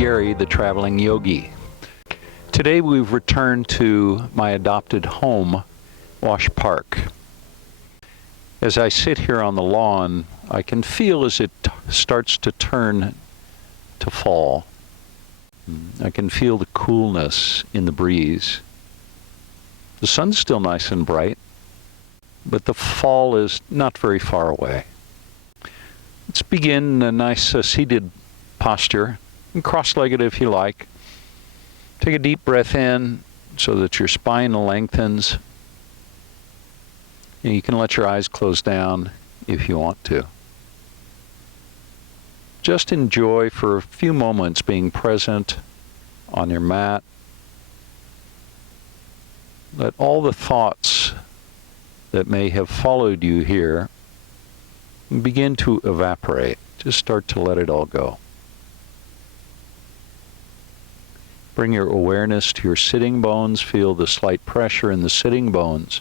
Gary, the traveling yogi. Today we've returned to my adopted home, Wash Park. As I sit here on the lawn, I can feel as it starts to turn to fall. I can feel the coolness in the breeze. The sun's still nice and bright, but the fall is not very far away. Let's begin a nice seated posture, cross-legged if you like. Take a deep breath in so that your spine lengthens. And you can let your eyes close down if you want to. Just enjoy for a few moments being present on your mat. Let all the thoughts that may have followed you here begin to evaporate. Just start to let it all go. Bring your awareness to your sitting bones. Feel the slight pressure in the sitting bones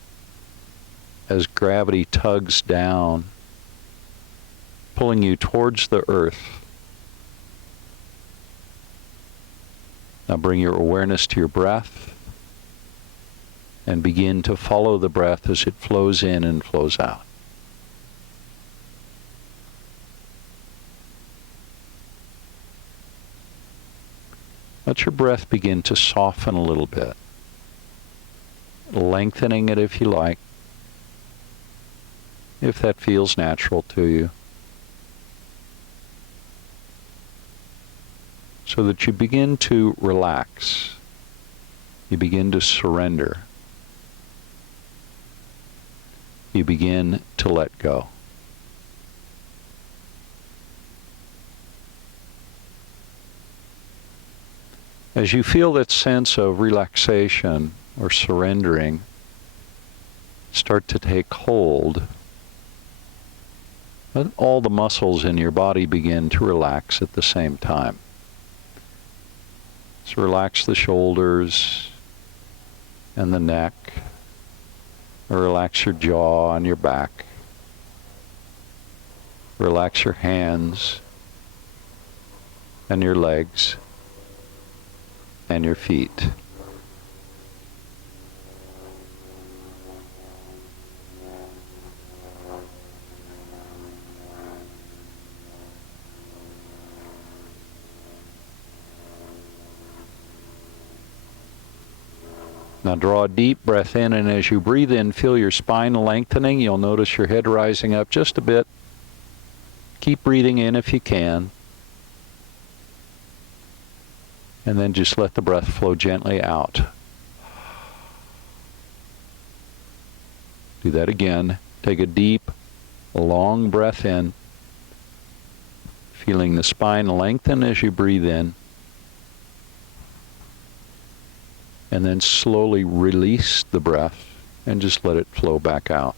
as gravity tugs down, pulling you towards the earth. Now bring your awareness to your breath and begin to follow the breath as it flows in and flows out. Let your breath begin to soften a little bit, lengthening it if you like, if that feels natural to you, so that you begin to relax, you begin to surrender, you begin to let go. As you feel that sense of relaxation or surrendering start to take hold, let all the muscles in your body begin to relax at the same time. So relax the shoulders and the neck, or relax your jaw and your back. Relax your hands and your legs and your feet. Now draw a deep breath in, and as you breathe in, feel your spine lengthening. You'll notice your head rising up just a bit. Keep breathing in if you can. And then just let the breath flow gently out. Do that again. Take a deep, long breath in, feeling the spine lengthen as you breathe in. And then slowly release the breath and just let it flow back out.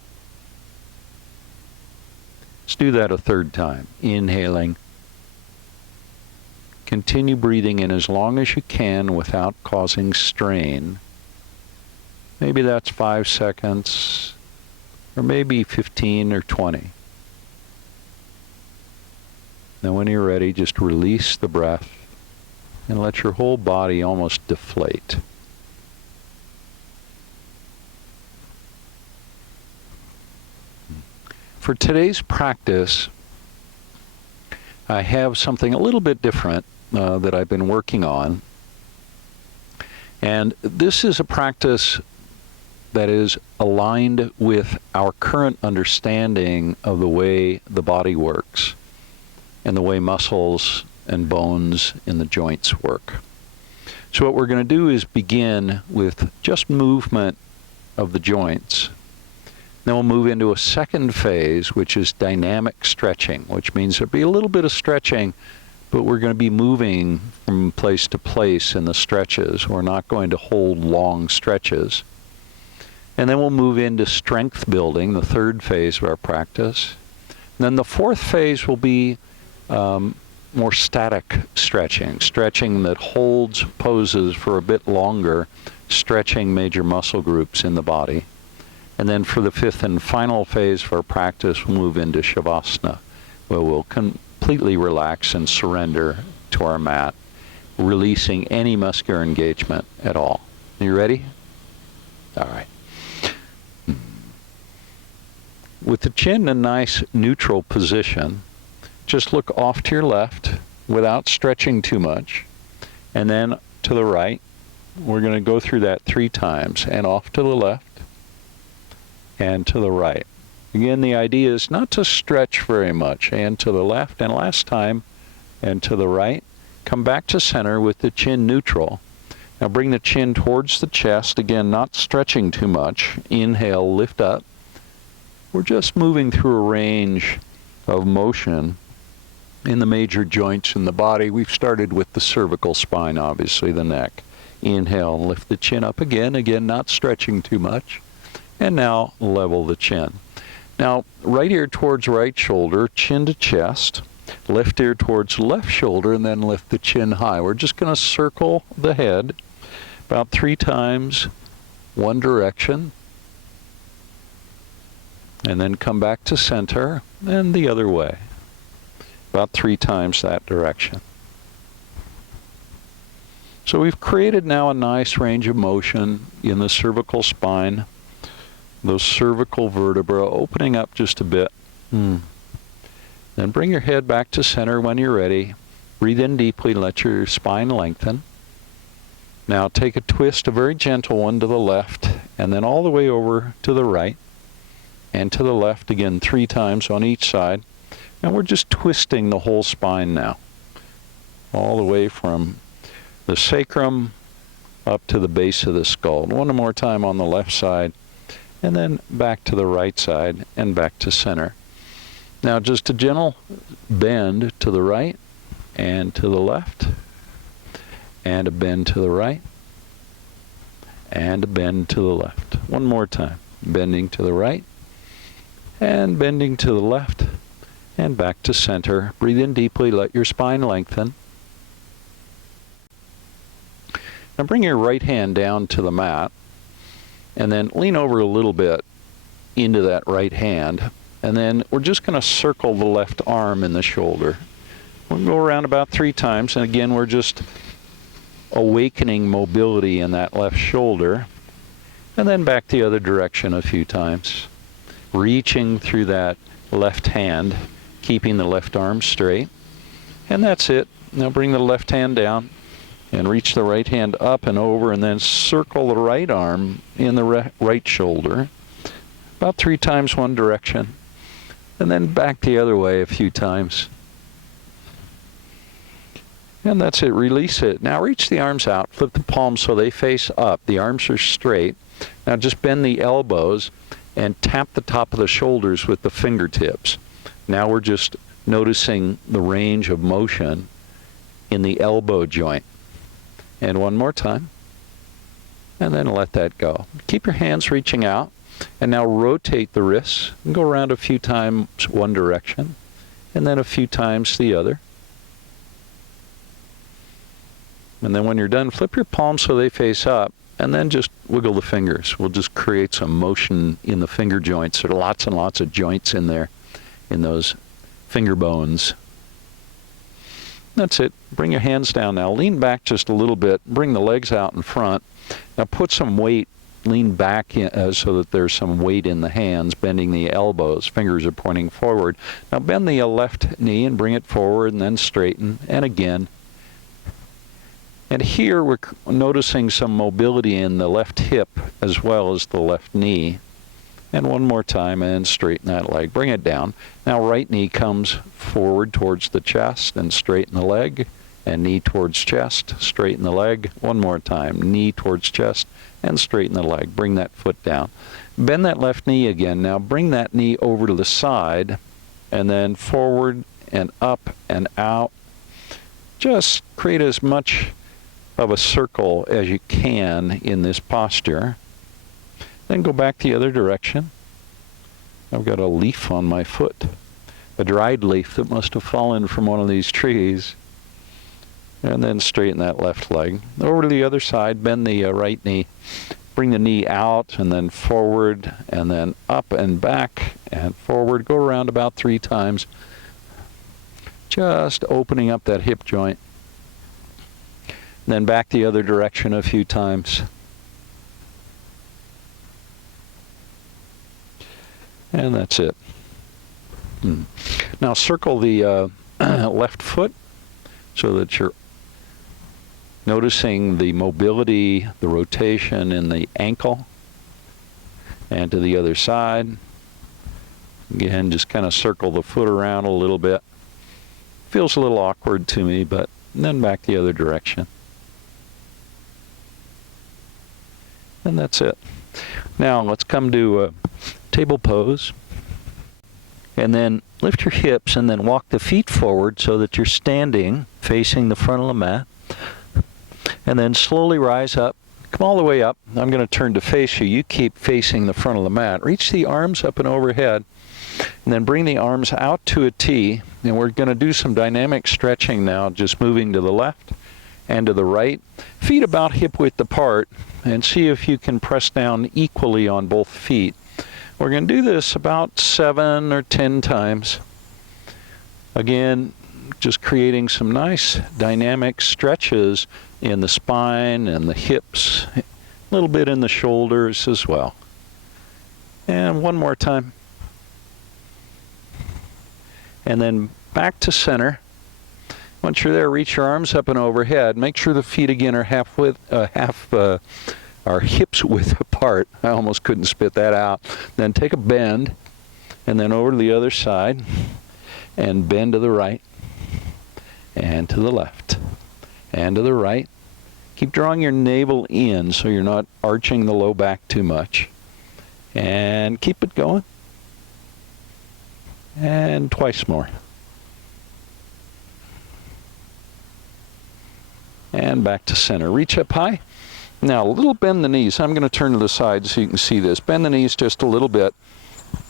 Let's do that a third time. Inhaling. Continue breathing in as long as you can without causing strain. Maybe that's 5 seconds, or maybe 15 or 20. Now when you're ready, just release the breath and let your whole body almost deflate. For today's practice, I have something a little bit different that I've been working on. And this is a practice that is aligned with our current understanding of the way the body works and the way muscles and bones in the joints work. So what we're going to do is begin with just movement of the joints. Then we'll move into a second phase, which is dynamic stretching, which means there'll be a little bit of stretching, but we're going to be moving from place to place in the stretches. We're not going to hold long stretches. And then we'll move into strength building, the third phase of our practice. And then the fourth phase will be more static stretching, stretching that holds poses for a bit longer, stretching major muscle groups in the body. And then for the fifth and final phase of our practice, we'll move into Shavasana, where we'll completely relax and surrender to our mat. releasing any muscular engagement at all. You ready? All right. With the chin in a nice neutral position, just look off to your left without stretching too much, and then to the right. We're going to go through that 3 times, and off to the left and to the right. Again, the idea is not to stretch very much, and to the left, and last time, and to the right. Come back to center with the chin neutral. Now bring the chin towards the chest, again, not stretching too much. Inhale, lift up. We're just moving through a range of motion in the major joints in the body. We've started with the cervical spine, obviously, the neck. Inhale, lift the chin up again, not stretching too much. And now level the chin. Now, right ear towards right shoulder, chin to chest. Left ear towards left shoulder, and then lift the chin high. We're just going to circle the head about 3 times, one direction. And then come back to center, and the other way. About 3 times that direction. So we've created now a nice range of motion in the cervical spine, those cervical vertebrae opening up just a bit. Then bring your head back to center when you're ready. Breathe in deeply, let your spine lengthen. Now take a twist, a very gentle one to the left, and then all the way over to the right, and to the left again 3 times on each side. And we're just twisting the whole spine now, all the way from the sacrum up to the base of the skull. One more time on the left side, and then back to the right side and back to center. Now just a gentle bend to the right and to the left, and a bend to the right and a bend to the left. One more time, bending to the right and bending to the left and back to center. Breathe in deeply, let your spine lengthen. Now bring your right hand down to the mat, and then lean over a little bit into that right hand, and then we're just going to circle the left arm in the shoulder. We'll go around about 3 times, and again we're just awakening mobility in that left shoulder, and then back the other direction a few times, reaching through that left hand, keeping the left arm straight. And that's it. Now bring the left hand down and reach the right hand up and over, and then circle the right arm in the right shoulder about 3 times one direction, and then back the other way a few times. And that's it. Release it. Now reach the arms out, flip the palms so they face up. The arms are straight. Now just bend the elbows and tap the top of the shoulders with the fingertips. Now we're just noticing the range of motion in the elbow joint. And one more time. And then let that go. Keep your hands reaching out. And now rotate the wrists. And go around a few times one direction. And then a few times the other. And then when you're done, flip your palms so they face up. And then just wiggle the fingers. We'll just create some motion in the finger joints. There are lots and lots of joints in there, in those finger bones. That's it. Bring your hands down now. Lean back just a little bit. Bring the legs out in front. Now put some weight. Lean back in, so that there's some weight in the hands, bending the elbows. Fingers are pointing forward. Now bend the left knee and bring it forward, and then straighten. And again. And here we're noticing some mobility in the left hip as well as the left knee. And one more time, and straighten that leg. Bring it down. Now right knee comes forward towards the chest, and straighten the leg. And knee towards chest, straighten the leg. One more time. Knee towards chest, and straighten the leg. Bring that foot down. Bend that left knee again. Now bring that knee over to the side, and then forward and up and out. Just create as much of a circle as you can in this posture. Then go back the other direction. I've got a leaf on my foot, a dried leaf that must have fallen from one of these trees. And then straighten that left leg. Over to the other side, bend the right knee. Bring the knee out and then forward and then up and back and forward. Go around about 3 times. Just opening up that hip joint. then back the other direction a few times. And that's it. Now circle the left foot so that you're noticing the mobility, the rotation in the ankle. And to the other side. Again, just kind of circle the foot around a little bit. Feels a little awkward to me, but then back the other direction. And that's it. Now let's come to a table pose. And then lift your hips and then walk the feet forward so that you're standing facing the front of the mat. And then slowly rise up. Come all the way up. I'm going to turn to face you. You keep facing the front of the mat. Reach the arms up and overhead. And then bring the arms out to a T. And we're going to do some dynamic stretching now, just moving to the left and to the right. Feet about hip width apart. And see if you can press down equally on both feet. We're going to do this about 7 or 10 times. Again, just creating some nice dynamic stretches in the spine and the hips, a little bit in the shoulders as well. And one more time. And then back to center. Once you're there, reach your arms up and overhead. Make sure the feet again are our hips width apart. I almost couldn't spit that out. Then take a bend, and then over to the other side, and bend to the right, and to the left, and to the right. Keep drawing your navel in so you're not arching the low back too much. And keep it going. And twice more. And back to center. Reach up high. Now, a little bend the knees. I'm going to turn to the side so you can see this. Bend the knees just a little bit.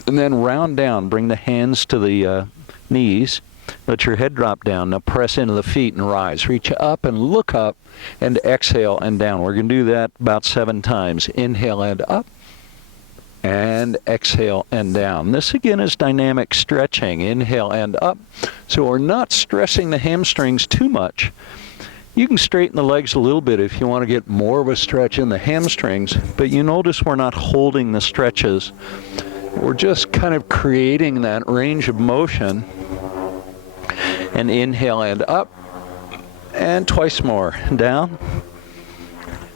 And then round down. Bring the hands to the knees. Let your head drop down. Now press into the feet and rise. Reach up and look up and exhale and down. We're going to do that about 7 times. Inhale and up. And exhale and down. This again is dynamic stretching. Inhale and up. So we're not stressing the hamstrings too much. You can straighten the legs a little bit if you want to get more of a stretch in the hamstrings, but you notice we're not holding the stretches. We're just kind of creating that range of motion. And inhale and up, and twice more. Down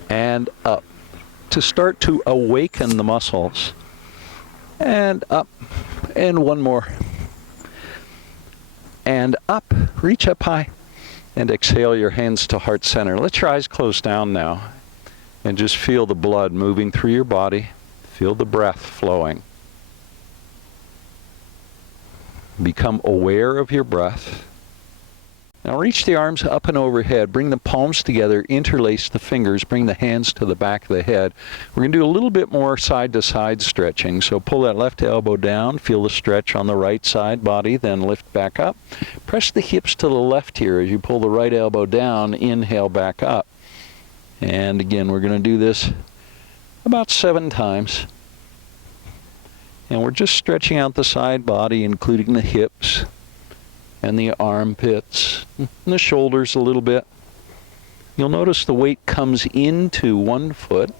and up to start to awaken the muscles. And up, and one more. And up, reach up high. And exhale your hands to heart center. Let your eyes close down now. And just feel the blood moving through your body. Feel the breath flowing. Become aware of your breath. Now reach the arms up and overhead. Bring the palms together. Interlace the fingers. Bring the hands to the back of the head. We're going to do a little bit more side-to-side stretching. So pull that left elbow down. Feel the stretch on the right side body. Then lift back up. Press the hips to the left here as you pull the right elbow down. Inhale back up. And again, we're going to do this about 7 times. And we're just stretching out the side body, including the hips and the armpits and the shoulders a little bit. You'll notice the weight comes into one foot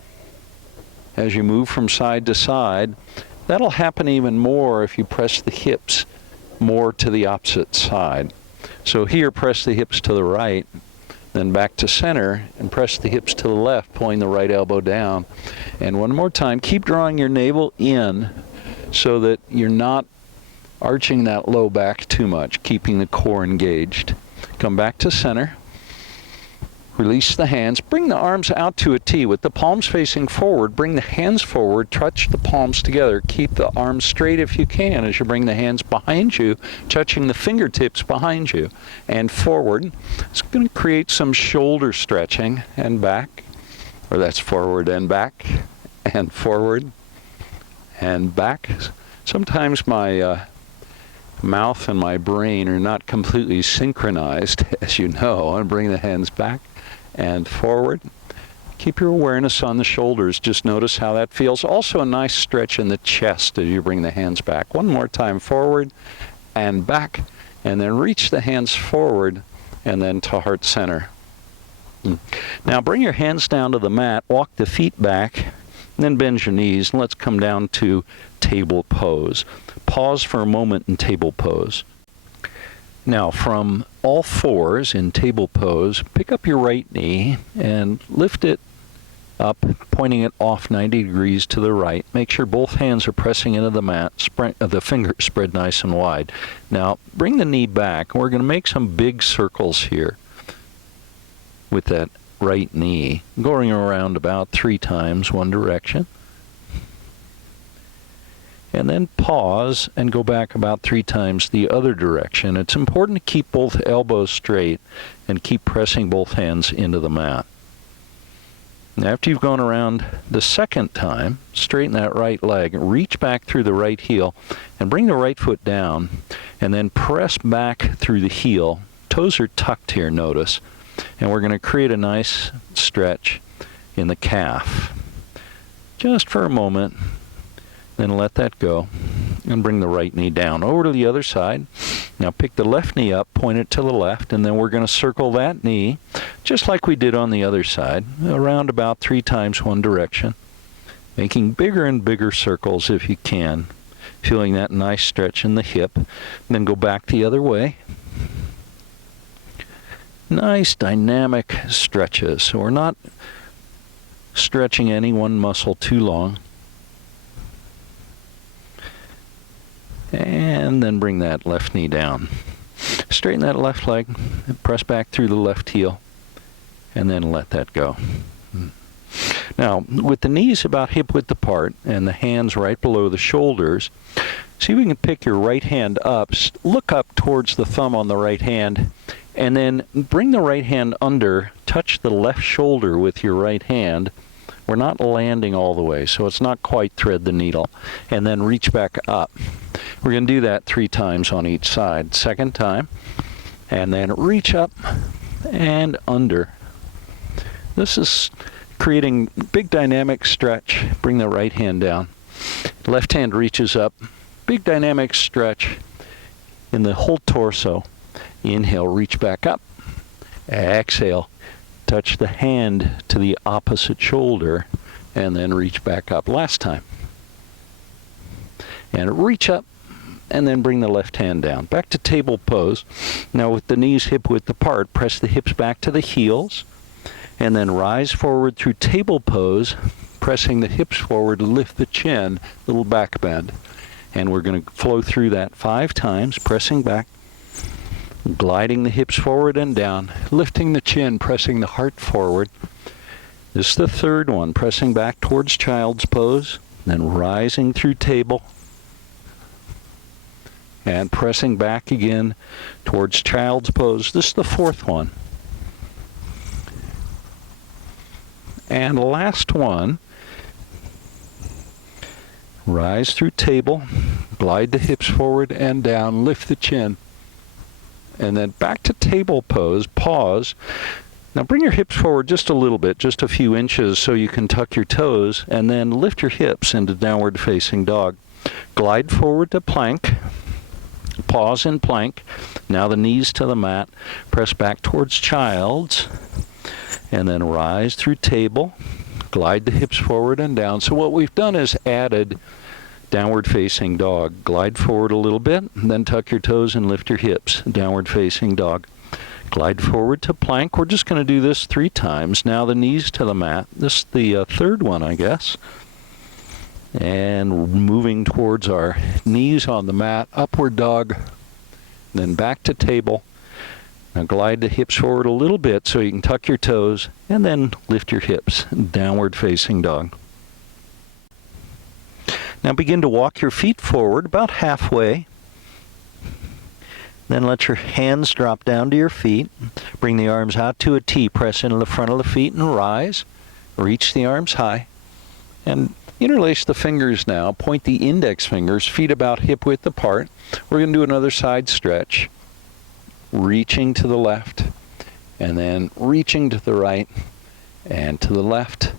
as you move from side to side. That'll happen even more if you press the hips more to the opposite side. So here, press the hips to the right, then back to center, and press the hips to the left, pulling the right elbow down. And one more time, keep drawing your navel in so that you're not arching that low back too much, keeping the core engaged. Come back to center. Release the hands. Bring the arms out to a T with the palms facing forward. Bring the hands forward. Touch the palms together. Keep the arms straight if you can as you bring the hands behind you, touching the fingertips behind you and forward. It's going to create some shoulder stretching and back, or that's forward and back and forward and back. Sometimes my mouth and my brain are not completely synchronized, as you know. And bring the hands back and forward. Keep your awareness on the shoulders. Just notice how that feels. Also a nice stretch in the chest as you bring the hands back. One more time, forward and back. And then reach the hands forward and then to heart center. Now bring your hands down to the mat, walk the feet back, and then bend your knees, and let's come down to table pose. Pause for a moment in table pose. Now from all fours in table pose, pick up your right knee and lift it up, pointing it off 90 degrees to the right. Make sure both hands are pressing into the mat, the fingers spread nice and wide. Now bring the knee back. We're going to make some big circles here with that right knee, going around about 3 times one direction. And then pause and go back about 3 times the other direction. It's important to keep both elbows straight and keep pressing both hands into the mat. And after you've gone around the second time, straighten that right leg, reach back through the right heel, and bring the right foot down, and then press back through the heel. Toes are tucked here, notice. And we're going to create a nice stretch in the calf. Just for a moment. Then let that go and bring the right knee down. Over to the other side. Now pick the left knee up, point it to the left, and then we're going to circle that knee, just like we did on the other side, around about 3 times one direction, making bigger and bigger circles if you can, feeling that nice stretch in the hip. And then go back the other way. Nice dynamic stretches. So we're not stretching any one muscle too long. And then bring that left knee down. Straighten that left leg, press back through the left heel, and then let that go. Now, with the knees about hip width apart and the hands right below the shoulders, see if we can pick your right hand up, look up towards the thumb on the right hand, and then bring the right hand under, touch the left shoulder with your right hand. We're not landing all the way, so it's not quite thread the needle. And then reach back up. We're going to do that 3 times on each side. Second time, and then reach up and under. This is creating big dynamic stretch. Bring the right hand down. Left hand reaches up. Big dynamic stretch in the whole torso. Inhale, reach back up. Exhale. Touch the hand to the opposite shoulder and then reach back up. Last time. And reach up and then bring the left hand down. Back to table pose. Now with the knees hip width apart, press the hips back to the heels and then rise forward through table pose, pressing the hips forward, lift the chin, little back bend. And we're going to flow through that 5 times, pressing back. Gliding the hips forward and down, lifting the chin, pressing the heart forward. This is the third one, pressing back towards child's pose, then rising through table, and pressing back again towards child's pose. This is the fourth one. And last one, rise through table, glide the hips forward and down, lift the chin. And then back to table pose, pause. Now bring your hips forward just a little bit, just a few inches so you can tuck your toes, and then lift your hips into downward facing dog. Glide forward to plank. Pause in plank. Now the knees to the mat. Press back towards child's. And then rise through table. Glide the hips forward and down. So what we've done is added downward facing dog. Glide forward a little bit, then tuck your toes and lift your hips. Downward facing dog. Glide forward to plank. We're just going to do this 3 times. Now the knees to the mat. This is the third one, I guess. And moving towards our knees on the mat. Upward dog. Then back to table. Now glide the hips forward a little bit so you can tuck your toes and then lift your hips. Downward facing dog. Now begin to walk your feet forward about halfway. Then let your hands drop down to your feet. Bring the arms out to a T. Press into the front of the feet and rise. Reach the arms high. And interlace the fingers now. Point the index fingers, feet about hip width apart. We're going to do another side stretch. Reaching to the left. And then reaching to the right. And to the left.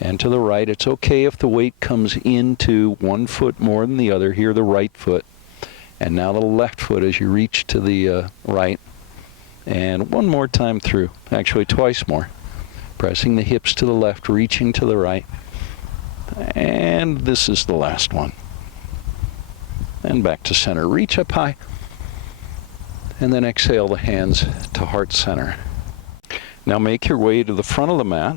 And to the right. It's okay if the weight comes into one foot more than the other. Here, the right foot. And now the left foot as you reach to the right. And one more time through. Actually, twice more. Pressing the hips to the left, reaching to the right. And this is the last one. And back to center. Reach up high. And then exhale the hands to heart center. Now make your way to the front of the mat.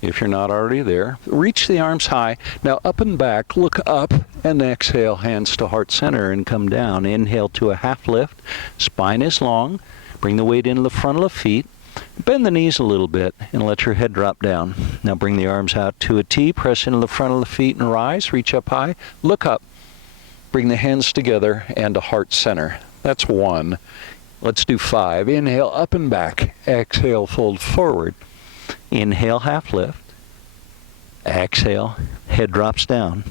If you're not already there, reach the arms high. Now up and back, look up, and exhale, hands to heart center and come down. Inhale to a half lift. Spine is long. Bring the weight into the front of the feet. Bend the knees a little bit and let your head drop down. Now bring the arms out to a T. Press into the front of the feet and rise. Reach up high. Look up. Bring the hands together and to heart center. That's 1. Let's do 5. Inhale, up and back. Exhale, fold forward. Inhale, half lift. Exhale, head drops down.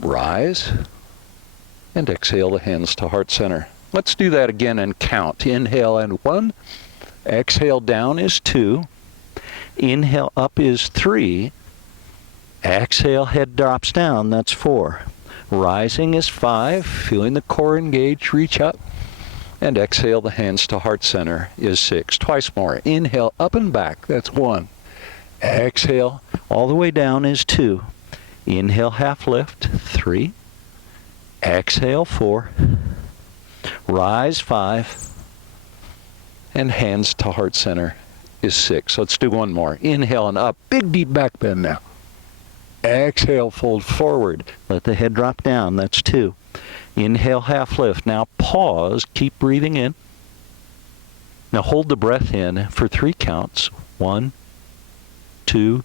Rise. And exhale the hands to heart center. Let's do that again and count. Inhale and 1. Exhale down is 2. Inhale up is 3. Exhale, head drops down. That's 4. Rising is 5. Feeling the core engage, reach up. And exhale the hands to heart center is 6. Twice more. Inhale up and back. That's 1. Exhale all the way down is 2. Inhale half lift. 3. Exhale 4. Rise 5. And hands to heart center is 6. Let's do one more. Inhale and up. Big deep back bend now. Exhale, fold forward. Let the head drop down. That's 2. Inhale, half lift. Now pause. Keep breathing in. Now hold the breath in for 3 counts. 1, 2,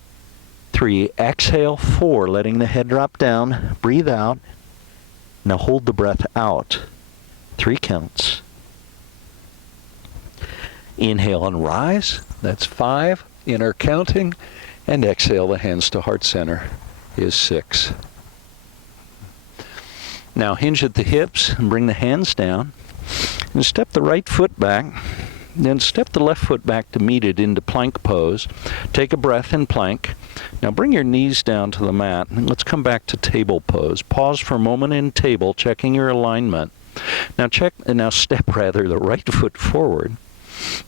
3. Exhale, 4. Letting the head drop down. Breathe out. Now hold the breath out. 3 counts. Inhale and rise. That's 5. Inner counting. And exhale the hands to heart center is 6. Now hinge at the hips and bring the hands down. And step the right foot back. Then step the left foot back to meet it into plank pose. Take a breath in plank. Now bring your knees down to the mat. And let's come back to table pose. Pause for a moment in table, checking your alignment. Now step the right foot forward.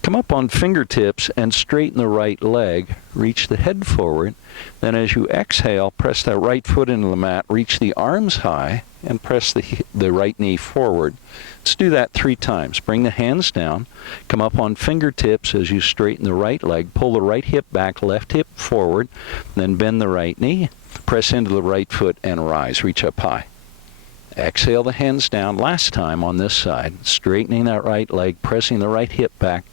Come up on fingertips and straighten the right leg. Reach the head forward. Then as you exhale, press that right foot into the mat. Reach the arms high and press the right knee forward. Let's do that 3 times. Bring the hands down. Come up on fingertips as you straighten the right leg. Pull the right hip back, left hip forward. Then bend the right knee. Press into the right foot and rise. Reach up high. Exhale the hands down. Last time on this side. Straightening that right leg, pressing the right hip back.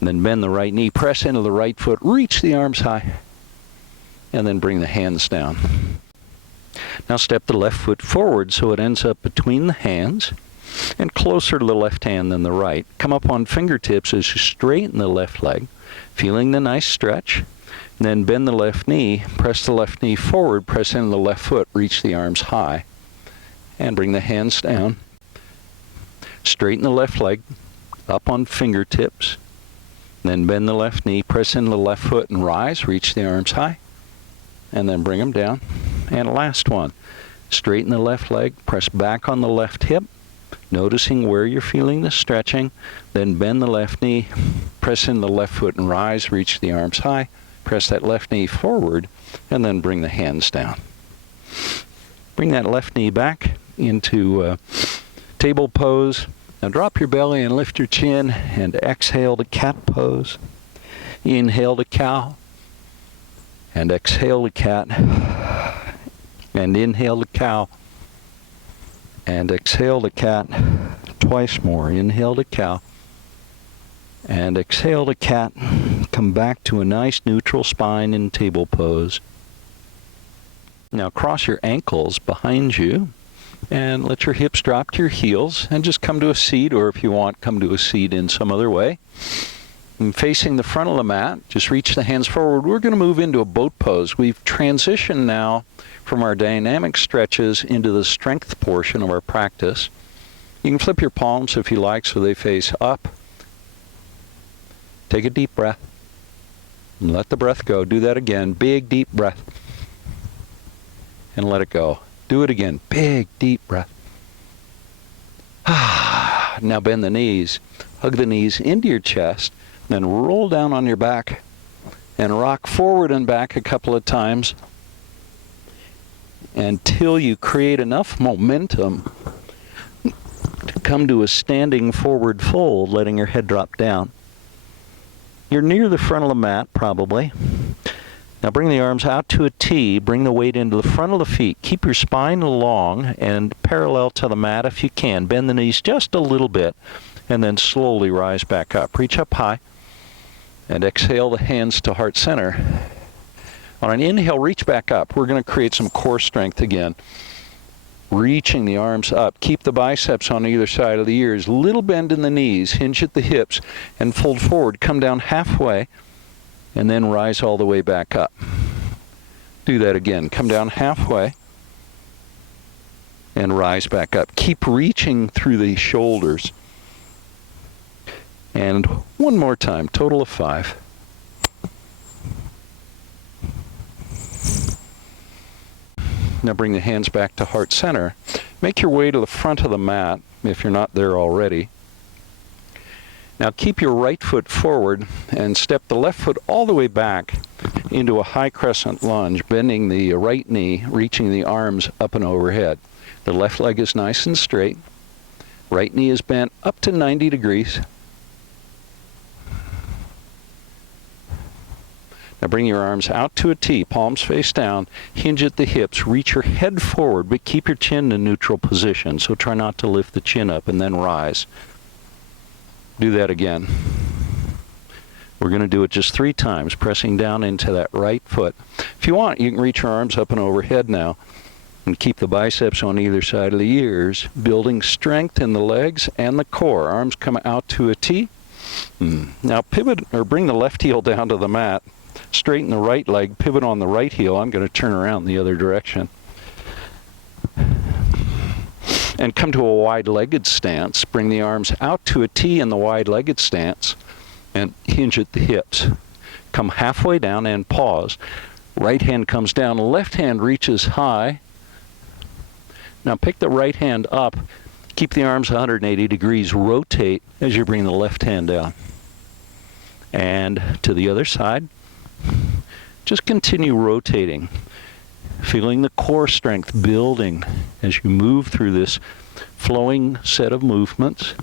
Then bend the right knee, press into the right foot, reach the arms high. And then bring the hands down. Now step the left foot forward so it ends up between the hands and closer to the left hand than the right. Come up on fingertips as you straighten the left leg, feeling the nice stretch. And then bend the left knee, press the left knee forward, press into the left foot, reach the arms high. And bring the hands down. Straighten the left leg, up on fingertips. Then bend the left knee, press into the left foot and rise, reach the arms high. And then bring them down. And last one. Straighten the left leg, press back on the left hip, noticing where you're feeling the stretching. Then bend the left knee, press in the left foot and rise, reach the arms high. Press that left knee forward, and then bring the hands down. Bring that left knee back into table pose. Now drop your belly and lift your chin and exhale to cat pose. Inhale to cow and exhale to cat. And inhale to cow and exhale to cat. Twice more. Inhale to cow and exhale to cat. Come back to a nice neutral spine in table pose. Now cross your ankles behind you and let your hips drop to your heels and just come to a seat, or if you want, come to a seat in some other way. And facing the front of the mat, just reach the hands forward. We're going to move into a boat pose. We've transitioned now from our dynamic stretches into the strength portion of our practice. You can flip your palms if you like so they face up. Take a deep breath and let the breath go. Do that again. Big, deep breath. And let it go. Do it again. Big, deep breath. Now bend the knees. Hug the knees into your chest. Then roll down on your back and rock forward and back a couple of times until you create enough momentum to come to a standing forward fold, letting your head drop down. You're near the front of the mat, probably. Now bring the arms out to a T, bring the weight into the front of the feet. Keep your spine long and parallel to the mat if you can. Bend the knees just a little bit, and then slowly rise back up. Reach up high, and exhale the hands to heart center. On an inhale, reach back up. We're going to create some core strength again. Reaching the arms up. Keep the biceps on either side of the ears. Little bend in the knees, hinge at the hips, and fold forward. Come down halfway, and then rise all the way back up. Do that again. Come down halfway, and rise back up. Keep reaching through the shoulders. And one more time, total of 5. Now bring the hands back to heart center. Make your way to the front of the mat if you're not there already. Now keep your right foot forward and step the left foot all the way back into a high crescent lunge, bending the right knee, reaching the arms up and overhead. The left leg is nice and straight. Right knee is bent up to 90 degrees. Now bring your arms out to a T, palms face down, hinge at the hips, reach your head forward, but keep your chin in neutral position, so try not to lift the chin up, and then rise. Do that again. We're going to do it just 3 times, pressing down into that right foot. If you want, you can reach your arms up and overhead now, and keep the biceps on either side of the ears, building strength in the legs and the core. Arms come out to a T. Now pivot, or bring the left heel down to the mat. Straighten the right leg, pivot on the right heel. I'm going to turn around the other direction. And come to a wide-legged stance. Bring the arms out to a T in the wide-legged stance and hinge at the hips. Come halfway down and pause. Right hand comes down, left hand reaches high. Now pick the right hand up. Keep the arms 180 degrees. Rotate as you bring the left hand down. And to the other side. Just continue rotating, feeling the core strength building as you move through this flowing set of movements.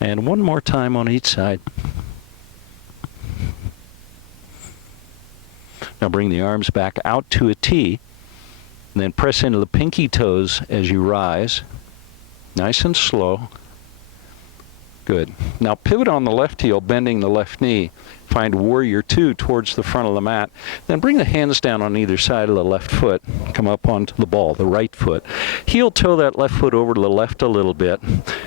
And one more time on each side. Now bring the arms back out to a T, and then press into the pinky toes as you rise, nice and slow. Good. Now pivot on the left heel, bending the left knee. Find warrior 2 towards the front of the mat. Then bring the hands down on either side of the left foot. Come up onto the ball, the right foot. Heel toe that left foot over to the left a little bit.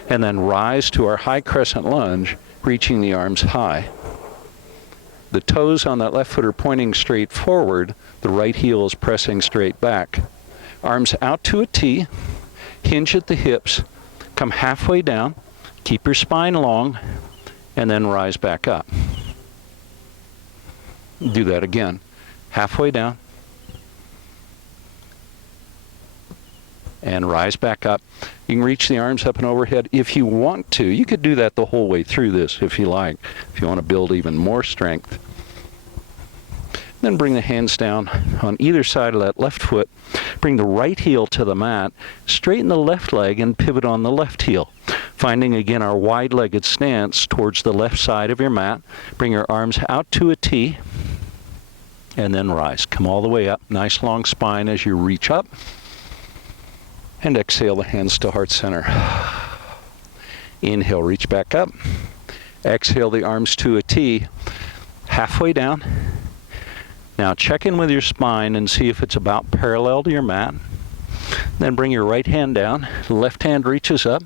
And then rise to our high crescent lunge, reaching the arms high. The toes on that left foot are pointing straight forward. The right heel is pressing straight back. Arms out to a T. Hinge at the hips. Come halfway down. Keep your spine long, and then rise back up. Do that again. Halfway down, and rise back up. You can reach the arms up and overhead if you want to. You could do that the whole way through this if you like, if you want to build even more strength. Then bring the hands down on either side of that left foot. Bring the right heel to the mat. Straighten the left leg and pivot on the left heel. Finding again our wide-legged stance towards the left side of your mat. Bring your arms out to a T. And then rise. Come all the way up. Nice long spine as you reach up. And exhale the hands to heart center. Inhale, reach back up. Exhale the arms to a T. Halfway down. Now check in with your spine and see if it's about parallel to your mat. Then bring your right hand down. The left hand reaches up.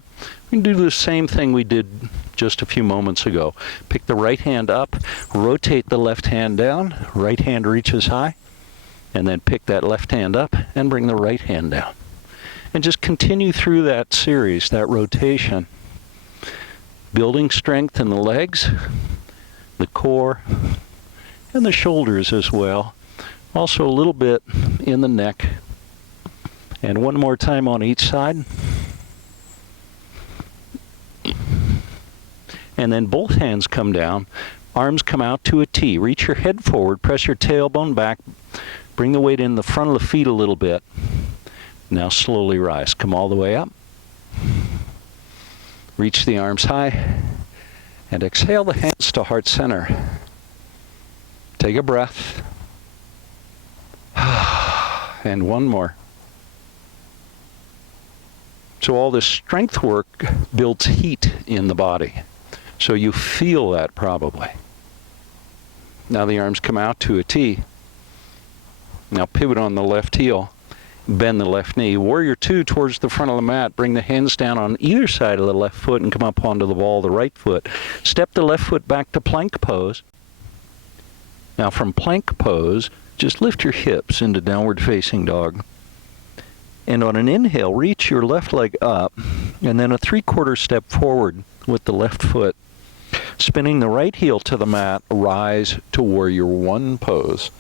We can do the same thing we did just a few moments ago. Pick the right hand up, rotate the left hand down, right hand reaches high, and then pick that left hand up and bring the right hand down. And just continue through that series, that rotation. Building strength in the legs, the core, and the shoulders as well. Also a little bit in the neck. And one more time on each side. And then both hands come down. Arms come out to a T. Reach your head forward. Press your tailbone back. Bring the weight in the front of the feet a little bit. Now slowly rise. Come all the way up. Reach the arms high. And exhale the hands to heart center. Take a breath. And one more. So all this strength work builds heat in the body. So you feel that probably. Now the arms come out to a T. Now pivot on the left heel. Bend the left knee. Warrior two towards the front of the mat. Bring the hands down on either side of the left foot and come up onto the ball of the right foot. Step the left foot back to plank pose. Now from plank pose, just lift your hips into downward facing dog. And on an inhale, reach your left leg up, and then a 3/4 step forward with the left foot. Spinning the right heel to the mat, rise to warrior one pose.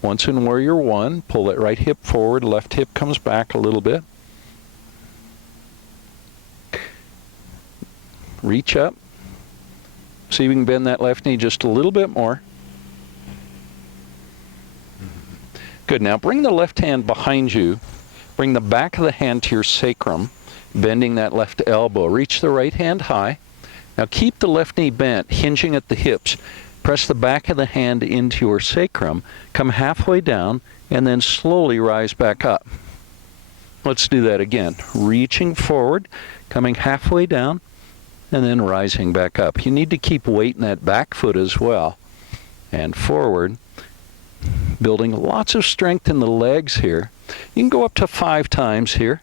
Once in warrior one, pull that right hip forward, left hip comes back a little bit. Reach up. See if you can bend that left knee just a little bit more. Good. Now bring the left hand behind you. Bring the back of the hand to your sacrum, bending that left elbow. Reach the right hand high. Now keep the left knee bent, hinging at the hips. Press the back of the hand into your sacrum. Come halfway down, and then slowly rise back up. Let's do that again. Reaching forward, coming halfway down, and then rising back up. You need to keep weight in that back foot as well. And forward. Building lots of strength in the legs here. You can go up to 5 times here.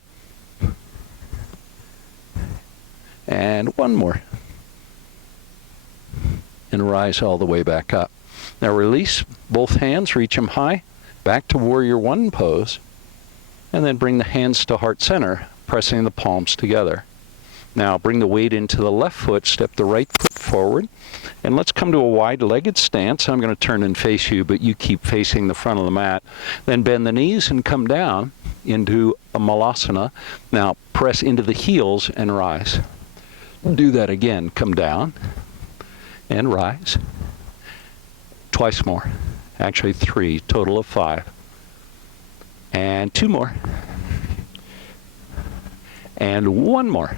And one more. And rise all the way back up. Now release both hands, reach them high, back to warrior one pose, and then bring the hands to heart center, pressing the palms together. Now bring the weight into the left foot, step the right foot forward, and let's come to a wide-legged stance. I'm going to turn and face you, but you keep facing the front of the mat. Then bend the knees and come down into a malasana. Now press into the heels and rise. Do that again. Come down and rise. Twice more. Actually 3, total of 5. And 2 more. And 1 more.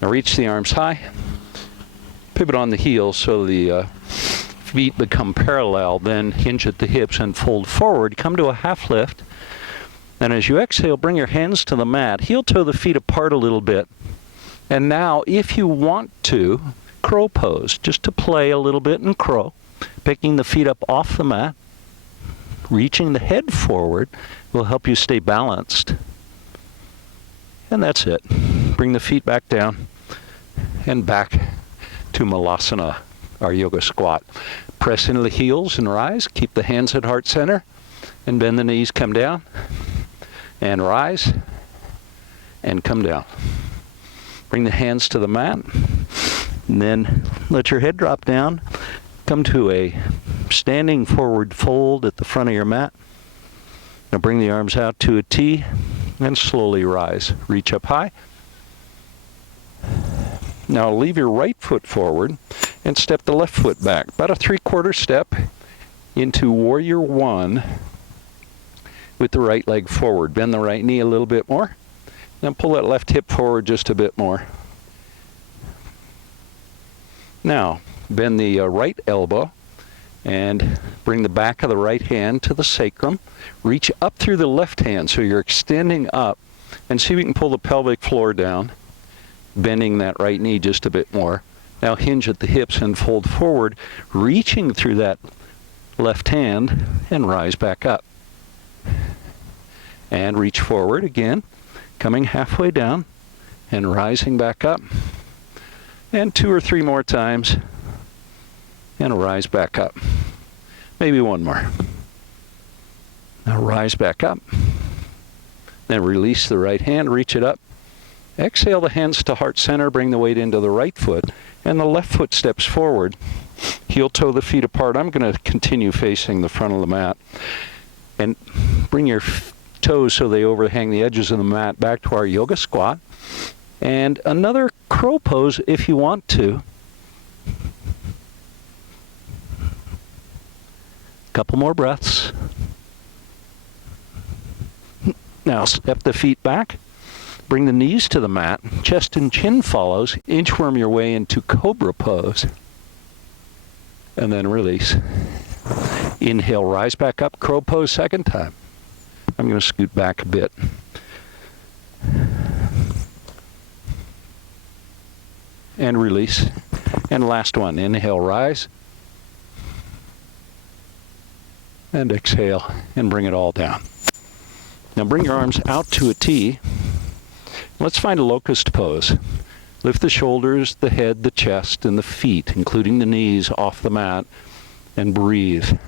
Now reach the arms high, pivot on the heels so the feet become parallel, then hinge at the hips and fold forward. Come to a half lift, and as you exhale, bring your hands to the mat. Heel toe the feet apart a little bit. And now, if you want to, crow pose, just to play a little bit in crow, picking the feet up off the mat, reaching the head forward will help you stay balanced. And that's it. Bring the feet back down and back to Malasana, our yoga squat. Press into the heels and rise. Keep the hands at heart center and bend the knees, come down and rise and come down. Bring the hands to the mat and then let your head drop down. Come to a standing forward fold at the front of your mat. Now bring the arms out to a T and slowly rise. Reach up high. Now leave your right foot forward and step the left foot back. About a 3/4 step into warrior one with the right leg forward. Bend the right knee a little bit more. Then pull that left hip forward just a bit more. Now bend the right elbow and bring the back of the right hand to the sacrum. Reach up through the left hand so you're extending up, and see if you can pull the pelvic floor down, bending that right knee just a bit more. Now hinge at the hips and fold forward, reaching through that left hand and rise back up. And reach forward again, coming halfway down and rising back up. And 2 or 3 more times and rise back up. Maybe 1 more. Now rise back up. Then release the right hand, reach it up. Exhale the hands to heart center, bring the weight into the right foot, and the left foot steps forward. Heel toe the feet apart. I'm going to continue facing the front of the mat. And bring your toes so they overhang the edges of the mat back to our yoga squat. And another crow pose if you want to. Couple more breaths. Now step the feet back. Bring the knees to the mat. Chest and chin follows. Inchworm your way into Cobra Pose. And then release. Inhale, rise back up. Crow Pose second time. I'm going to scoot back a bit. And release. And last one. Inhale, rise. And exhale, and bring it all down. Now bring your arms out to a T. Let's find a locust pose. Lift the shoulders, the head, the chest, and the feet, including the knees, off the mat, and breathe.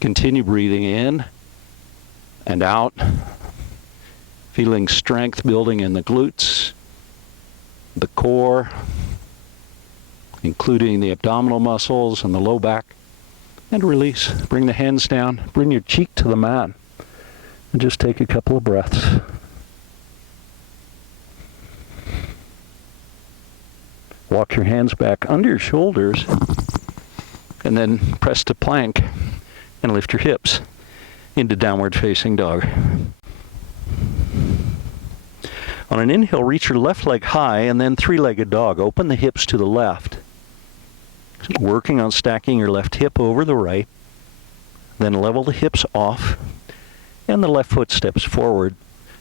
Continue breathing in and out, feeling strength building in the glutes, the core, including the abdominal muscles and the low back. And release. Bring the hands down. Bring your cheek to the mat. And just take a couple of breaths. Walk your hands back under your shoulders. And then press to plank. And lift your hips into downward facing dog. On an inhale, reach your left leg high and then three-legged dog. Open the hips to the left. Working on stacking your left hip over the right, then level the hips off, and the left foot steps forward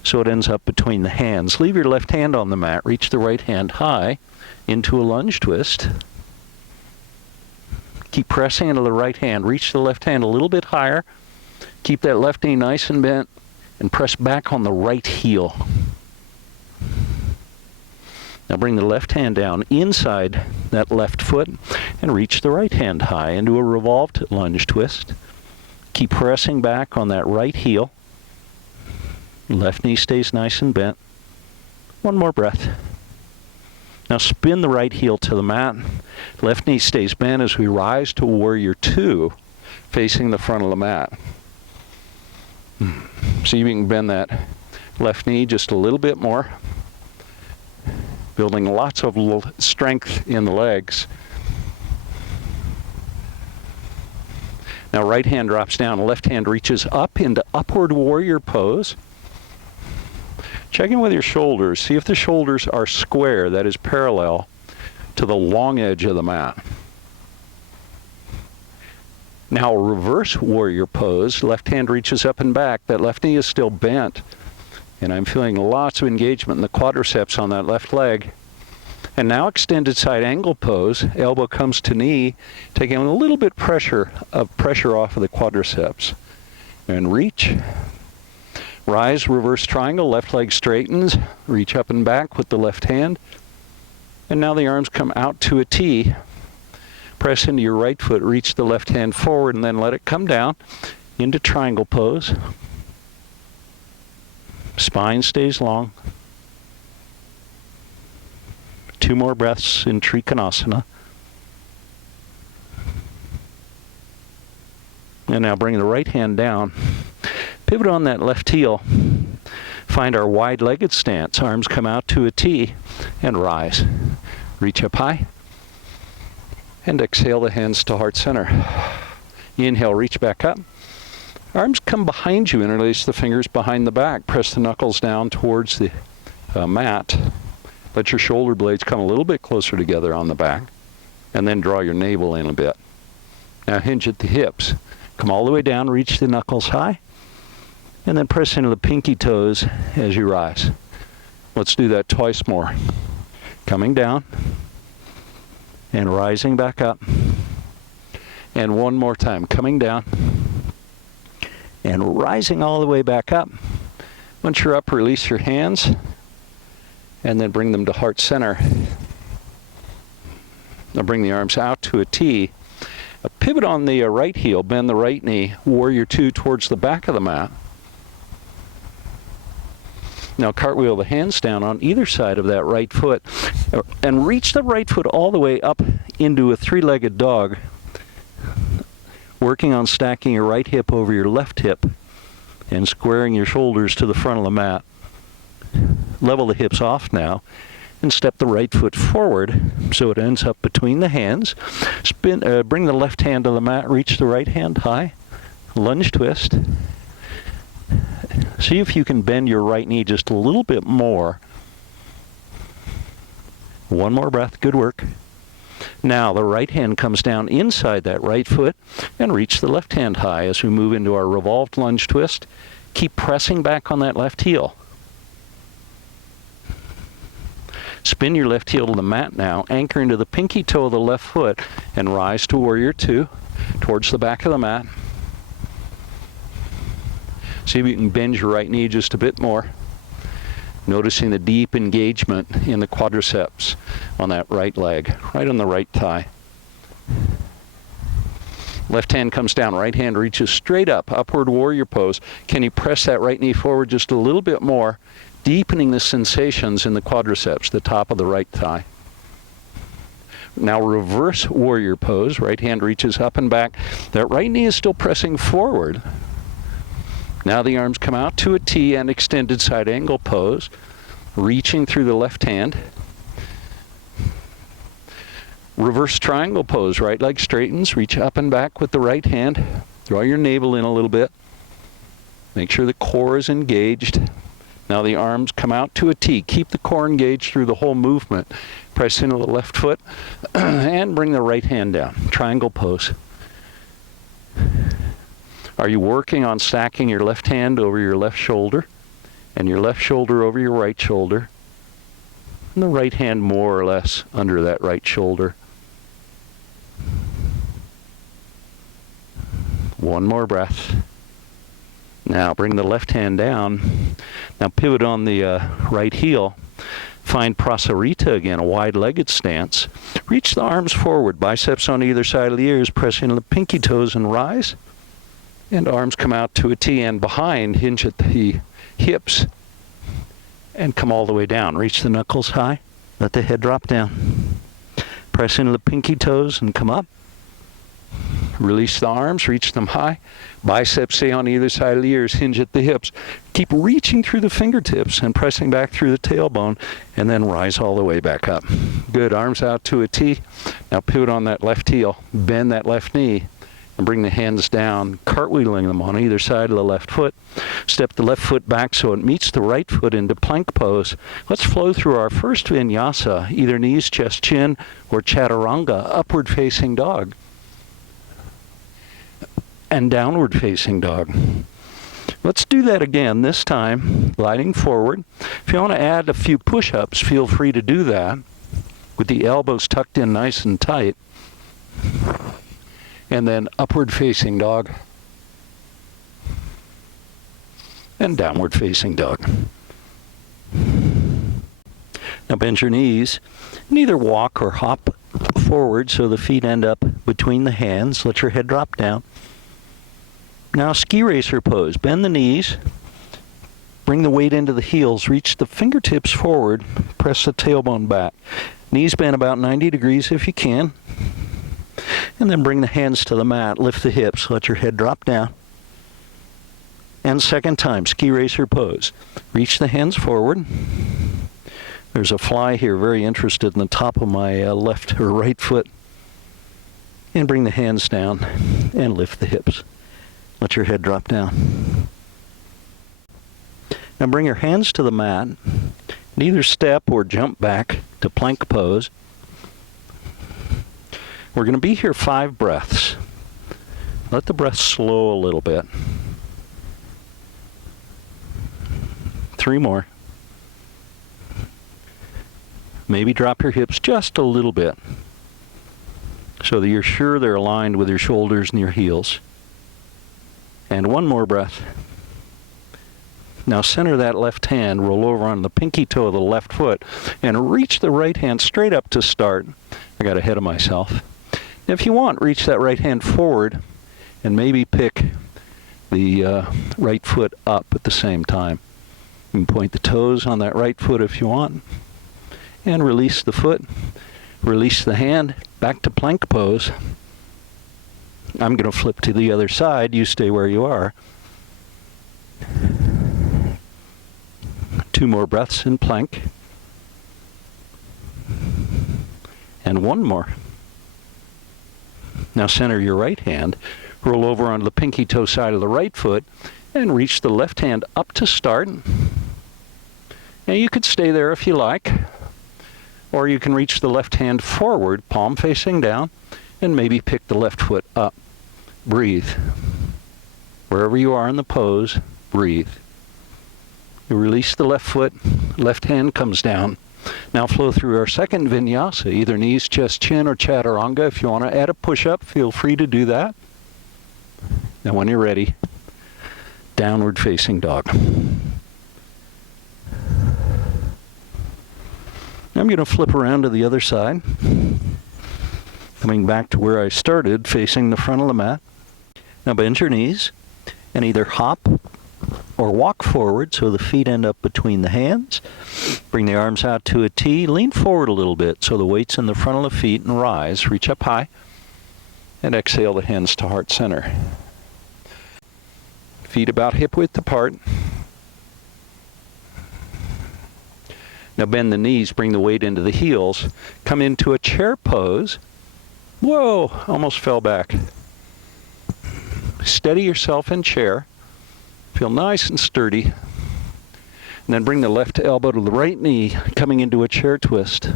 so it ends up between the hands. Leave your left hand on the mat, reach the right hand high into a lunge twist. Keep pressing into the right hand, reach the left hand a little bit higher, keep that left knee nice and bent, and press back on the right heel. Now bring the left hand down inside that left foot and reach the right hand high into a revolved lunge twist. Keep pressing back on that right heel. Left knee stays nice and bent. One more breath. Now spin the right heel to the mat. Left knee stays bent as we rise to Warrior Two, facing the front of the mat. So you can bend that left knee just a little bit more. Building lots of strength in the legs. Now right hand drops down, left hand reaches up into Upward Warrior Pose. Check in with your shoulders. See if the shoulders are square, that is parallel to the long edge of the mat. Now Reverse Warrior Pose. Left hand reaches up and back. That left knee is still bent. And I'm feeling lots of engagement in the quadriceps on that left leg. And now extended side angle pose. Elbow comes to knee, taking a little bit pressure off of the quadriceps. And reach. Rise, reverse triangle, left leg straightens. Reach up and back with the left hand. And now the arms come out to a T. Press into your right foot, reach the left hand forward, and then let it come down into triangle pose. Spine stays long. 2 more breaths in Trikonasana. And now bring the right hand down. Pivot on that left heel. Find our wide-legged stance. Arms come out to a T and rise. Reach up high. And exhale the hands to heart center. Inhale, reach back up. Arms come behind you, interlace the fingers behind the back. Press the knuckles down towards the mat. Let your shoulder blades come a little bit closer together on the back. And then draw your navel in a bit. Now hinge at the hips. Come all the way down, reach the knuckles high. And then press into the pinky toes as you rise. Let's do that twice more. Coming down. And rising back up. And one more time. Coming down. And rising all the way back up. Once you're up, release your hands. And then bring them to heart center. Now bring the arms out to a T. A pivot on the right heel. Bend the right knee. Warrior Two towards the back of the mat. Now cartwheel the hands down on either side of that right foot. And reach the right foot all the way up into a three-legged dog. Working on stacking your right hip over your left hip and squaring your shoulders to the front of the mat. level the hips off now, and step the right foot forward so it ends up between the hands. Bring the left hand to the mat, reach the right hand high, lunge twist. See if you can bend your right knee just a little bit more. One more breath, good work. Now the right hand comes down inside that right foot and reach the left hand high as we move into our revolved lunge twist. Keep pressing back on that left heel. Spin your left heel to the mat now, anchor into the pinky toe of the left foot, and rise to warrior two, towards the back of the mat. See if you can bend your right knee just a bit more, noticing the deep engagement in the quadriceps on that right leg, right on the right thigh. Left hand comes down, right hand reaches straight up, upward warrior pose. Can you press that right knee forward just a little bit more, deepening the sensations in the quadriceps, the top of the right thigh. Now reverse warrior pose, right hand reaches up and back. That right knee is still pressing forward. Now the arms come out to a T and extended side angle pose, reaching through the left hand. Reverse triangle pose, right leg straightens, reach up and back with the right hand. Draw your navel in a little bit. Make sure the core is engaged. Now the arms come out to a T. Keep the core engaged through the whole movement. Press into the left foot and bring the right hand down. Triangle pose. Are you working on stacking your left hand over your left shoulder and your left shoulder over your right shoulder? And the right hand more or less under that right shoulder. One more breath. Now bring the left hand down. Now pivot on the right heel. Find Prasarita again, a wide-legged stance. Reach the arms forward, biceps on either side of the ears, press into the pinky toes and rise. And arms come out to a T and behind, hinge at the hips. And come all the way down. Reach the knuckles high. Let the head drop down. Press into the pinky toes and come up. Release the arms, reach them high. Biceps stay on either side of the ears, hinge at the hips. Keep reaching through the fingertips and pressing back through the tailbone, and then rise all the way back up. Good, arms out to a T. Now pivot on that left heel, bend that left knee, and bring the hands down, cartwheeling them on either side of the left foot. Step the left foot back so it meets the right foot into plank pose. Let's flow through our first vinyasa, either knees, chest, chin, or chaturanga, upward facing dog. And downward facing dog. Let's do that again, this time gliding forward. If you want to add a few push-ups, feel free to do that with the elbows tucked in nice and tight. And then upward facing dog. And downward facing dog. Now bend your knees and either walk or hop forward so the feet end up between the hands. Let your head drop down. Now ski racer pose. Bend the knees. Bring the weight into the heels. Reach the fingertips forward. Press the tailbone back. Knees bend about 90 degrees if you can. And then bring the hands to the mat. Lift the hips. Let your head drop down. And second time, ski racer pose. Reach the hands forward. There's a fly here very interested in the top of my left or right foot. And bring the hands down and lift the hips. Let your head drop down. Now bring your hands to the mat and either step or jump back to plank pose. We're going to be here 5 breaths. Let the breath slow a little bit. 3 more. Maybe drop your hips just a little bit so that you're sure they're aligned with your shoulders and your heels. And 1 more breath. Now center that left hand, roll over on the pinky toe of the left foot, and reach the right hand straight up to start. I got ahead of myself. If you want, reach that right hand forward and maybe pick the right foot up at the same time. You can point the toes on that right foot if you want. And release the foot. Release the hand. Back to plank pose. I'm going to flip to the other side. You stay where you are. 2 more breaths in plank. And 1 more. Now center your right hand, roll over onto the pinky toe side of the right foot, and reach the left hand up to start. Now you could stay there if you like, or you can reach the left hand forward, palm facing down, and maybe pick the left foot up. Breathe. Wherever you are in the pose, breathe. You release the left foot, left hand comes down. Now flow through our second vinyasa, either knees, chest, chin, or chaturanga. If you want to add a push-up, feel free to do that. Now when you're ready, downward facing dog. I'm going to flip around to the other side, coming back to where I started, facing the front of the mat. Now bend your knees and either hop or walk forward so the feet end up between the hands. Bring the arms out to a T. Lean forward a little bit so the weight's in the front of the feet, and rise. Reach up high and exhale the hands to heart center. Feet about hip width apart. Now bend the knees, bring the weight into the heels. Come into a chair pose. Whoa, almost fell back. Steady yourself in chair. Feel nice and sturdy. And then bring the left elbow to the right knee, coming into a chair twist.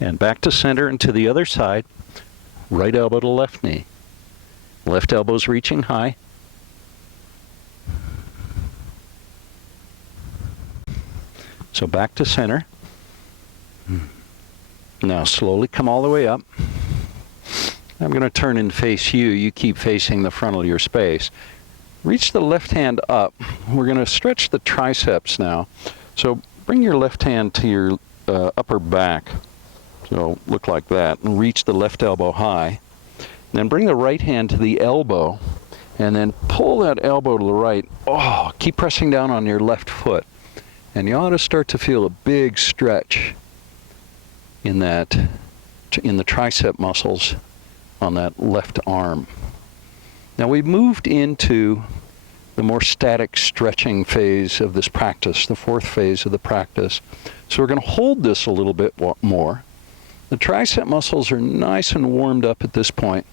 And back to center and to the other side. Right elbow to left knee. Left elbow's reaching high. So back to center. Now slowly come all the way up. I'm going to turn and face you. You keep facing the front of your space. Reach the left hand up. We're going to stretch the triceps now. So bring your left hand to your upper back. So look like that. And reach the left elbow high. Then bring the right hand to the elbow. And then pull that elbow to the right. Oh, keep pressing down on your left foot. And you ought to start to feel a big stretch in the tricep muscles on that left arm. Now we've moved into the more static stretching phase of this practice, the 4th phase of the practice. So we're going to hold this a little bit more. The tricep muscles are nice and warmed up at this point,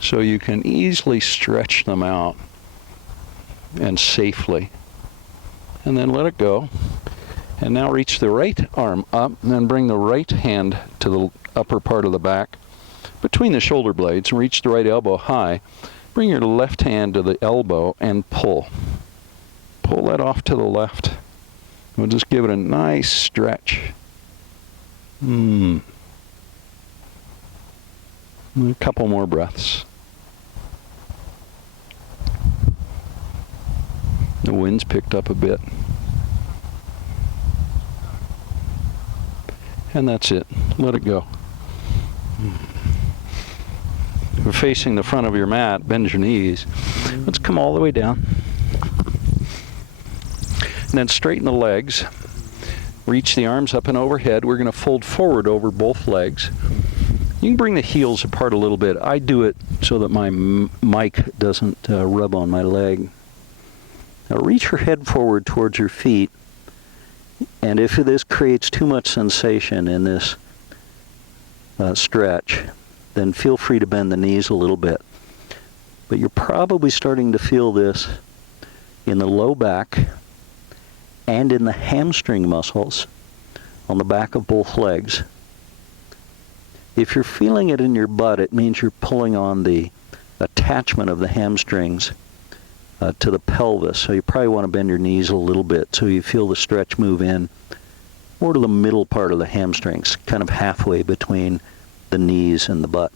so you can easily stretch them out and safely. And then let it go. And now reach the right arm up, and then bring the right hand to the upper part of the back, between the shoulder blades, and reach the right elbow high. Bring your left hand to the elbow and pull. Pull that off to the left. We'll just give it a nice stretch. A couple more breaths. The wind's picked up a bit. And that's it. Let it go. You're facing the front of your mat. Bend your knees. Let's come all the way down. And then straighten the legs. Reach the arms up and overhead. We're going to fold forward over both legs. You can bring the heels apart a little bit. I do it so that my mic doesn't rub on my leg. Now reach your head forward towards your feet. And if this creates too much sensation in this stretch, then feel free to bend the knees a little bit. But you're probably starting to feel this in the low back and in the hamstring muscles on the back of both legs. If you're feeling it in your butt, it means you're pulling on the attachment of the hamstrings to the pelvis. So you probably want to bend your knees a little bit so you feel the stretch move in or to the middle part of the hamstrings, kind of halfway between the knees and the butt.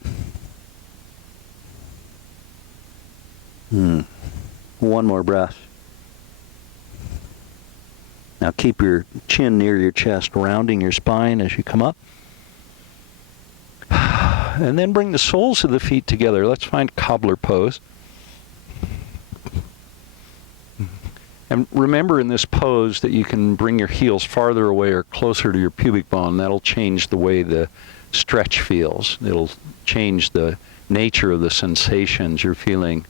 One more breath. Now keep your chin near your chest, rounding your spine as you come up. And then bring the soles of the feet together. Let's find Cobbler Pose. And remember in this pose that you can bring your heels farther away or closer to your pubic bone. That'll change the way the stretch feels. It'll change the nature of the sensations you're feeling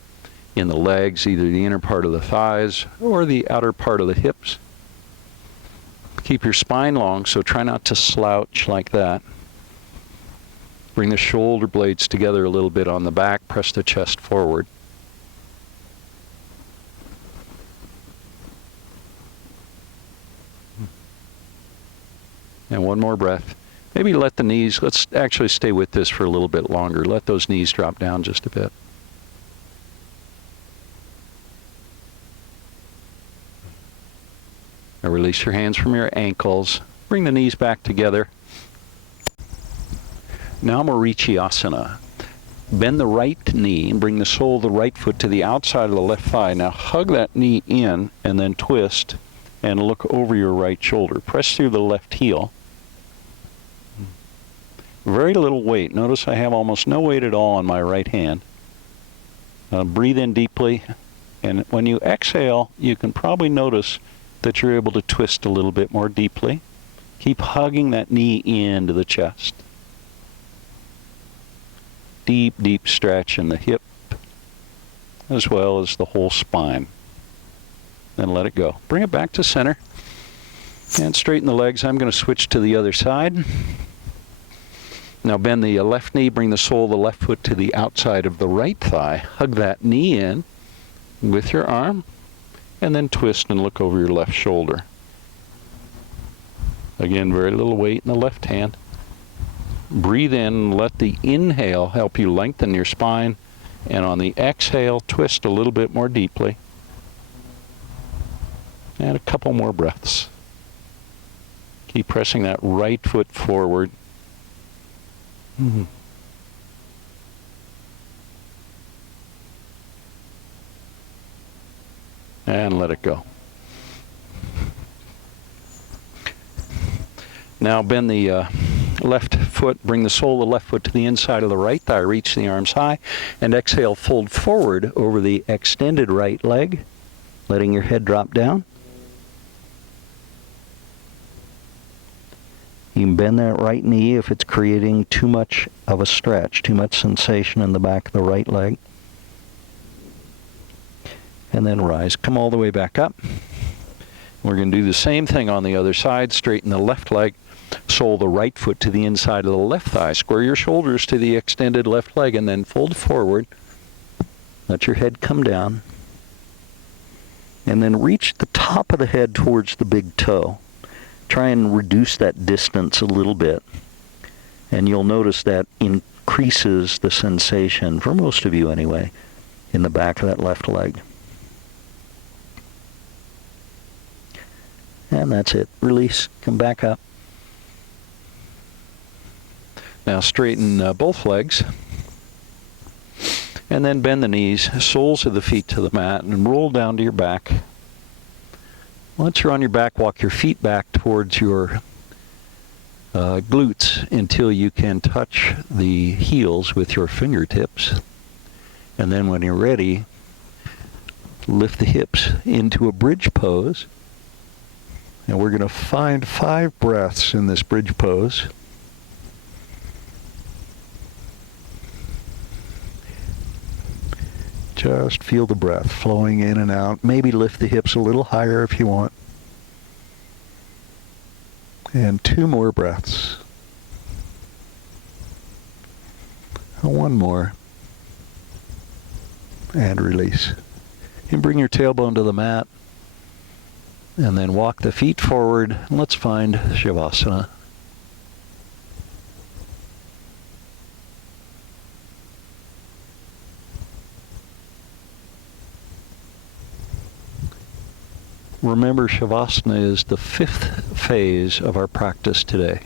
in the legs, either the inner part of the thighs or the outer part of the hips. Keep your spine long, so try not to slouch like that. Bring the shoulder blades together a little bit on the back, press the chest forward. And one more breath. Maybe let the knees, let's actually stay with this for a little bit longer. Let those knees drop down just a bit. Now release your hands from your ankles. Bring the knees back together. Now Marichyasana. Bend the right knee and bring the sole of the right foot to the outside of the left thigh. Now hug that knee in and then twist and look over your right shoulder. Press through the left heel. Very little weight. Notice I have almost no weight at all on my right hand. Breathe in deeply, and when you exhale, you can probably notice that you're able to twist a little bit more deeply. Keep hugging that knee into the chest. Deep, deep stretch in the hip, as well as the whole spine. Then let it go. Bring it back to center, and straighten the legs. I'm going to switch to the other side. Now bend the left knee, bring the sole of the left foot to the outside of the right thigh. Hug that knee in with your arm, and then twist and look over your left shoulder. Again, very little weight in the left hand. Breathe in, let the inhale help you lengthen your spine, and on the exhale, twist a little bit more deeply. And a couple more breaths. Keep pressing that right foot forward. And let it go. Now bend the left foot, bring the sole of the left foot to the inside of the right thigh, reach the arms high, and exhale, fold forward over the extended right leg, letting your head drop down. You can bend that right knee if it's creating too much of a stretch, too much sensation in the back of the right leg. And then rise. Come all the way back up. We're going to do the same thing on the other side. Straighten the left leg, sole the right foot to the inside of the left thigh. Square your shoulders to the extended left leg, and then fold forward. Let your head come down. And then reach the top of the head towards the big toe. Try and reduce that distance a little bit, and you'll notice that increases the sensation, for most of you anyway, in the back of that left leg. And that's it. Release. Come back up. Now straighten both legs, and then bend the knees, soles of the feet to the mat, and roll down to your back. Once you're on your back, walk your feet back towards your glutes until you can touch the heels with your fingertips. And then when you're ready, lift the hips into a bridge pose. And we're going to find 5 breaths in this bridge pose. Just feel the breath flowing in and out. Maybe lift the hips a little higher if you want. And 2 more breaths. And 1 more. And release. And bring your tailbone to the mat. And then walk the feet forward. Let's find Shavasana. Remember, Shavasana is the 5th phase of our practice today.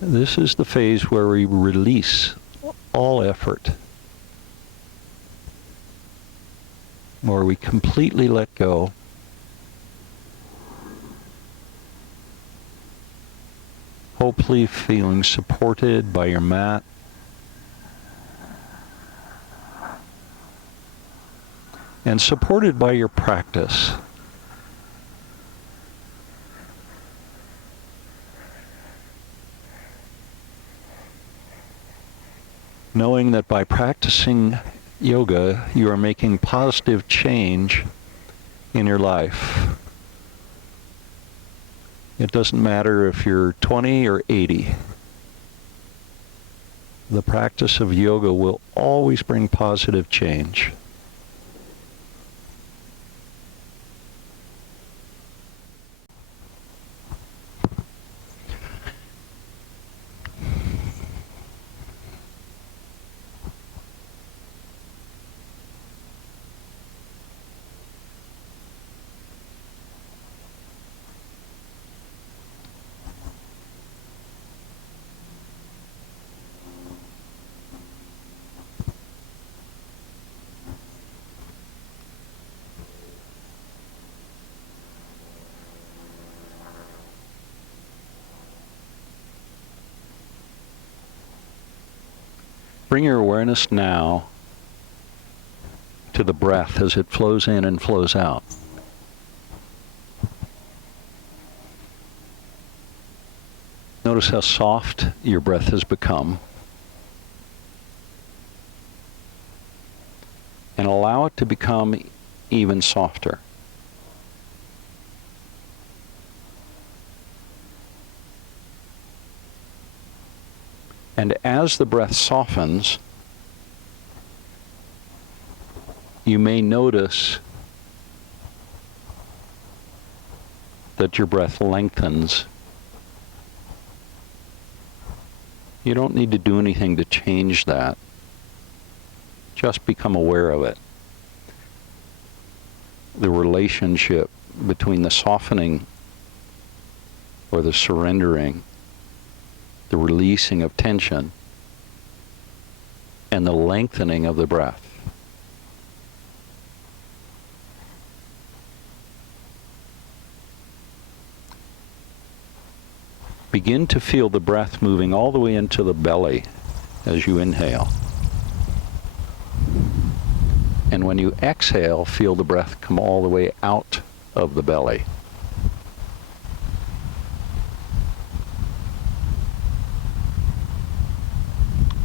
This is the phase where we release all effort, where we completely let go. Hopefully feeling supported by your mat. And supported by your practice. Knowing that by practicing yoga, you are making positive change in your life. It doesn't matter if you're 20 or 80. The practice of yoga will always bring positive change. Bring your awareness now to the breath as it flows in and flows out. Notice how soft your breath has become. And allow it to become even softer. And as the breath softens, you may notice that your breath lengthens. You don't need to do anything to change that. Just become aware of it. The relationship between the softening or the surrendering, the releasing of tension, and the lengthening of the breath. Begin to feel the breath moving all the way into the belly as you inhale. And when you exhale, feel the breath come all the way out of the belly.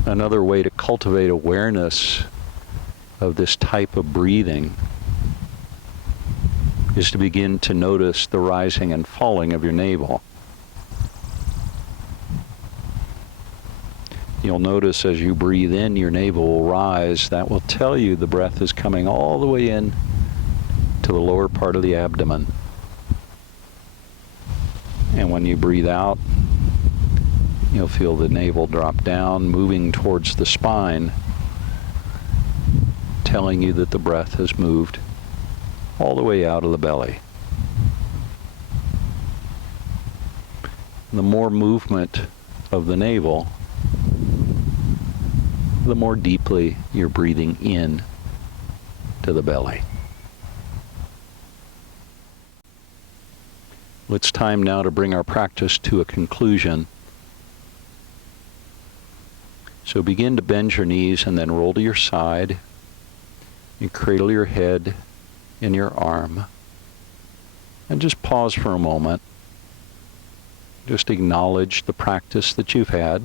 Another way to cultivate awareness of this type of breathing is to begin to notice the rising and falling of your navel. You'll notice as you breathe in, your navel will rise. That will tell you the breath is coming all the way in to the lower part of the abdomen. And when you breathe out, you'll feel the navel drop down, moving towards the spine, telling you that the breath has moved all the way out of the belly. The more movement of the navel, the more deeply you're breathing in to the belly. It's time now to bring our practice to a conclusion. So begin to bend your knees and then roll to your side. You cradle your head in your arm. And just pause for a moment. Just acknowledge the practice that you've had.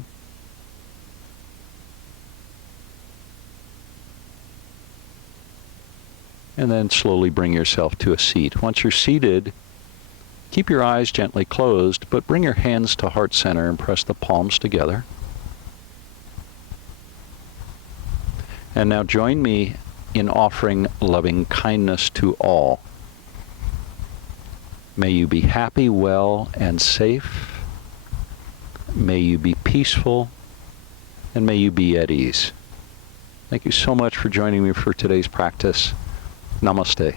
And then slowly bring yourself to a seat. Once you're seated, keep your eyes gently closed, but bring your hands to heart center and press the palms together. And now join me in offering loving kindness to all. May you be happy, well, and safe. May you be peaceful, and may you be at ease. Thank you so much for joining me for today's practice. Namaste.